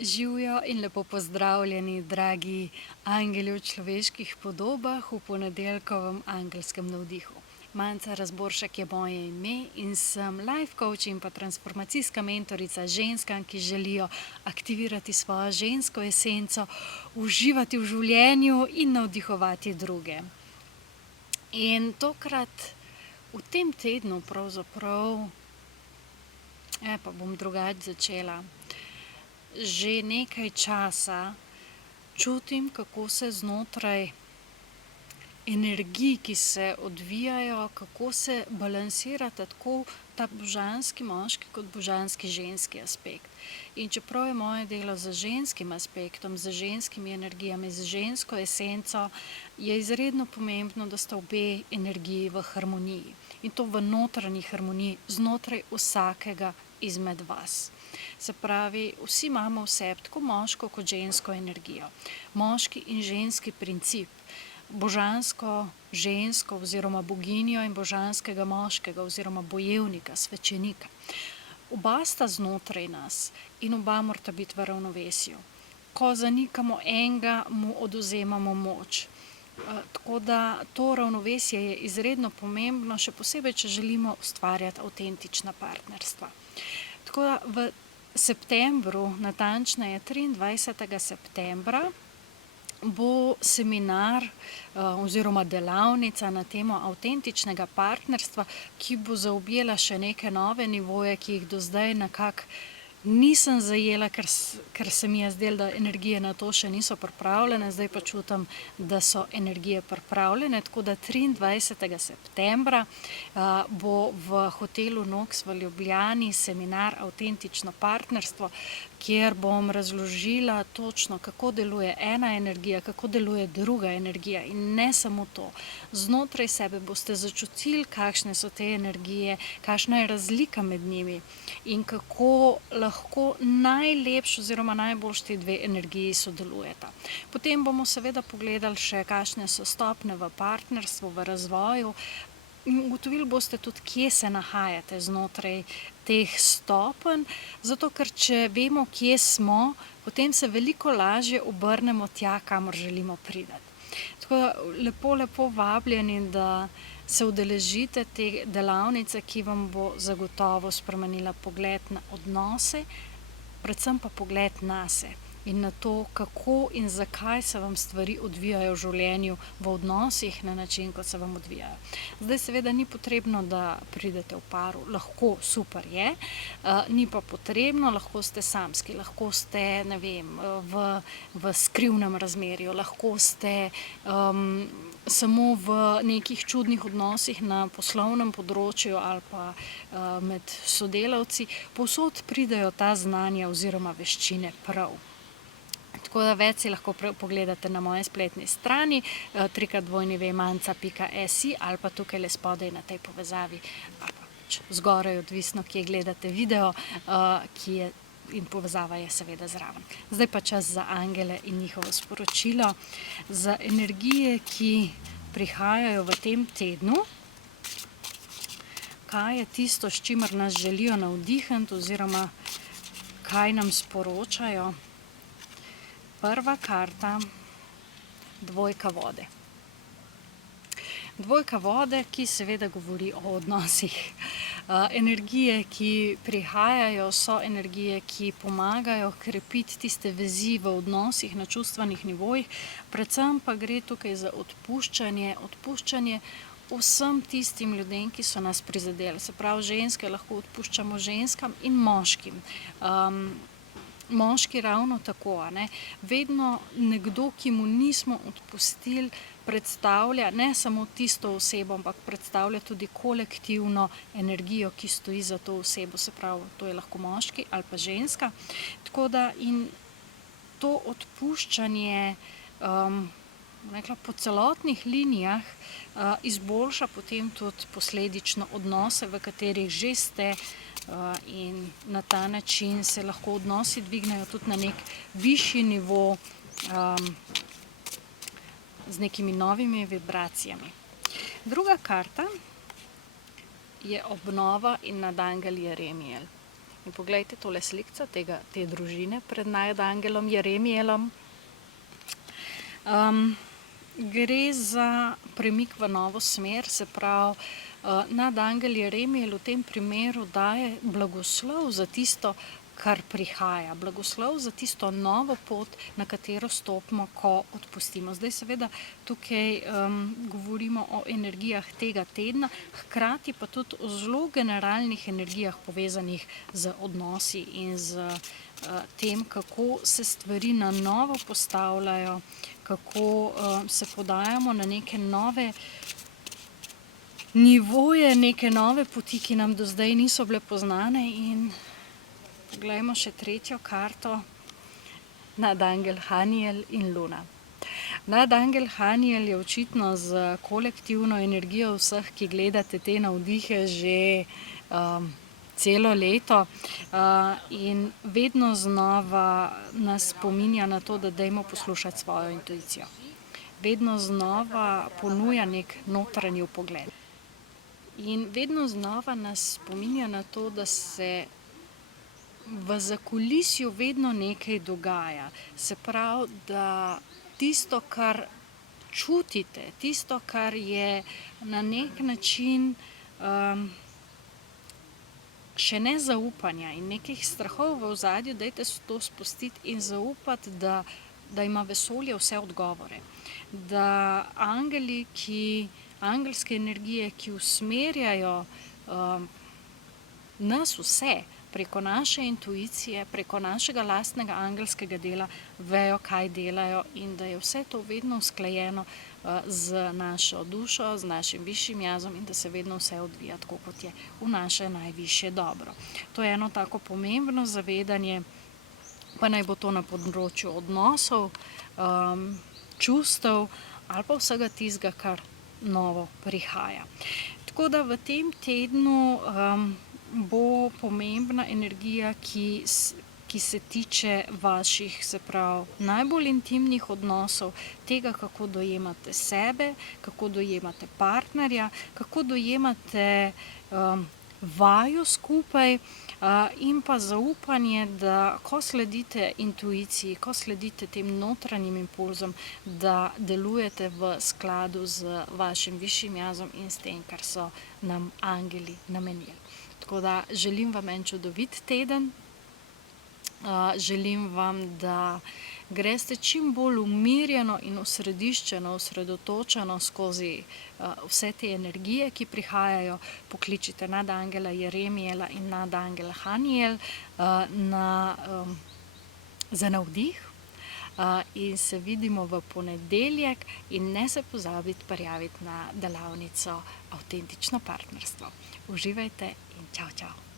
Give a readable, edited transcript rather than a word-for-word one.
Živijo in lepo pozdravljeni, dragi angeli v človeških podobah v ponedeljkovem angelskem navdihu. Manca Razboršek je moje ime in sem life coach in pa transformacijska mentorica ženskam, ki želijo aktivirati svojo žensko esenco, uživati v življenju in navdihovati druge. In tokrat v tem tednu pravzaprav, pa bom drugače začela. Že nekaj časa čutim, kako se znotraj energij, ki se odvijajo, kako se balansirata tako ta božanski moški kot božanski ženski aspekt. In čeprav je moje delo z ženskim aspektom, z ženskimi energijami, z žensko esenco, je izredno pomembno, da sta obe energiji v harmoniji. In to v notranji harmoniji, znotraj vsakega izmed vas. Se pravi, vsi imamo v sebi tako moško kot žensko energijo. Moški in ženski princip, božansko žensko oziroma boginjo in božanskega moškega oziroma bojevnika, svečenika. Oba sta znotraj nas in oba morata biti v ravnovesju. Ko zanikamo enega, mu odvzemamo moč. Tako da to ravnovesje je izredno pomembno, še posebej, če želimo ustvarjati avtentična partnerstva. Tako da v septembru, natančneje 23. septembra, bo seminar oziroma delavnica na temo avtentičnega partnerstva, ki bo zaobjela še neke nove nivoje, ki jih do zdaj nekako nisem zajela, ker se mi je zdelo, da energije na to še niso pripravljene, zdaj pa čutim, da so energije pripravljene, tako da 23. septembra bo v hotelu Nox v Ljubljani seminar Avtentično partnerstvo, kjer bom razložila točno, kako deluje ena energija, kako deluje druga energija in ne samo to. Znotraj sebe boste začutili, kakšne so te energije, kakšna je razlika med njimi in kako lahko najlepše oziroma najboljše ti dve energiji sodelujeta. Potem bomo seveda pogledali še, kakšne so stopnje v partnerstvu, v razvoju. Ugotovili boste tudi, kje se nahajate znotraj teh stopenj, zato ker če vemo, kje smo, potem se veliko lažje obrnemo tja, kamor želimo priti. Tako da lepo vabljeni, da se udeležite te delavnice, ki vam bo zagotovo spremenila pogled na odnose, predvsem pa pogled nase in na to, kako in zakaj se vam stvari odvijajo v življenju, v odnosih na način, kot se vam odvijajo. Zdaj seveda ni potrebno, da pridete v paru, lahko, super je, ni pa potrebno, lahko ste samski, lahko ste, ne vem, v skrivnem razmerju, lahko ste samo v nekih čudnih odnosih na poslovnem področju ali pa med sodelavci. Povsod pridejo ta znanja oziroma veščine prav. Tako da več si lahko pogledate na moji spletni strani www.manca.si ali pa tukaj le spodaj na tej povezavi ali pa zgoraj, odvisno, kje gledate video, in povezava je seveda zraven. Zdaj pa čas za angele in njihovo sporočilo. Za energije, ki prihajajo v tem tednu, kaj je tisto, s čimer nas želijo navdihniti oziroma kaj nam sporočajo. Prva karta, dvojka vode. Dvojka vode, ki seveda govori o odnosih. Energije, ki prihajajo, so energije, ki pomagajo krepiti tiste vezi v odnosih na čustvenih nivojih, predvsem pa gre tukaj za odpuščanje vsem tistim ljudem, ki so nas prizadeli. Se pravi, ženske lahko odpuščamo ženskam in moškim. Moški ravno tako, vedno nekdo, ki mu nismo odpustili, predstavlja ne samo tisto osebo, ampak predstavlja tudi kolektivno energijo, ki stoji za to osebo, se pravi, to je lahko moški ali pa ženska. Tako da in to odpuščanje po celotnih linijah izboljša potem tudi posledično odnose, v katerih že ste, in na ta način se lahko odnosi dvignejo tudi na nek višji nivo z nekimi novimi vibracijami. Druga karta je obnova in nadangel Jeremiel. In poglejte tole slikca te družine pred nadangelom Jeremijelom. Gre za premik v novo smer, se pravi, nadangel Jeremijel v tem primeru daje blagoslov za tisto, kar prihaja, blagoslov za tisto novo pot, na katero stopimo, ko odpustimo. Zdaj seveda tukaj govorimo o energijah tega tedna, hkrati pa tudi o zelo generalnih energijah povezanih z odnosi in z tem, kako se stvari na novo postavljajo, kako se podajamo na neke nove nivoje, neke nove poti, ki nam do zdaj niso bile poznane. In poglejmo še tretjo karto, nadangel Haniel in Luna. Nadangel Haniel je očitno z kolektivno energijo vseh, ki gledate te navdihe že celo leto, in vedno znova nas spominja na to, da dajmo poslušati svojo intuicijo. Vedno znova ponuja nek notranji vpogled. In vedno znova nas spominja na to, da se v zakulisju vedno nekaj dogaja. Se pravi, da tisto, kar čutite, tisto, kar je na nek način še nezaupanja in nekih strahov v ozadju, dajte to spustiti in zaupati, da ima vesolje vse odgovore. Da angelske energije, ki usmerjajo nas vse preko naše intuicije, preko našega lastnega angelskega dela, vejo, kaj delajo, in da je vse to vedno usklajeno z našo dušo, z našim višjim jazom, in da se vedno vse odvija tako, kot je v naše najvišje dobro. To je eno tako pomembno zavedanje, pa naj bo to na področju odnosov, čustev ali pa vsega tistega, kar novo prihaja. Tako da v tem tednu bo pomembna energija, ki se tiče vaših, se pravi, najbolj intimnih odnosov, tega, kako dojemate sebe, kako dojemate partnerja, kako dojemate vaju skupaj, in pa zaupanje, da ko sledite intuiciji, ko sledite tem notranjim impulzom, da delujete v skladu z vašim višjim jazom in s tem, kar so nam angeli namenili. Tako da želim vam en čudovit teden, želim vam, da greste čim bolj umirjeno in osrediščeno, osredotočeno skozi vse te energije, ki prihajajo. Pokličite nadangela Jeremijela in nadangel Haniel za navdih, in se vidimo v ponedeljek, in ne se pozabiti prijaviti na delavnico Avtentično partnerstvo. Uživajte in čau, čau.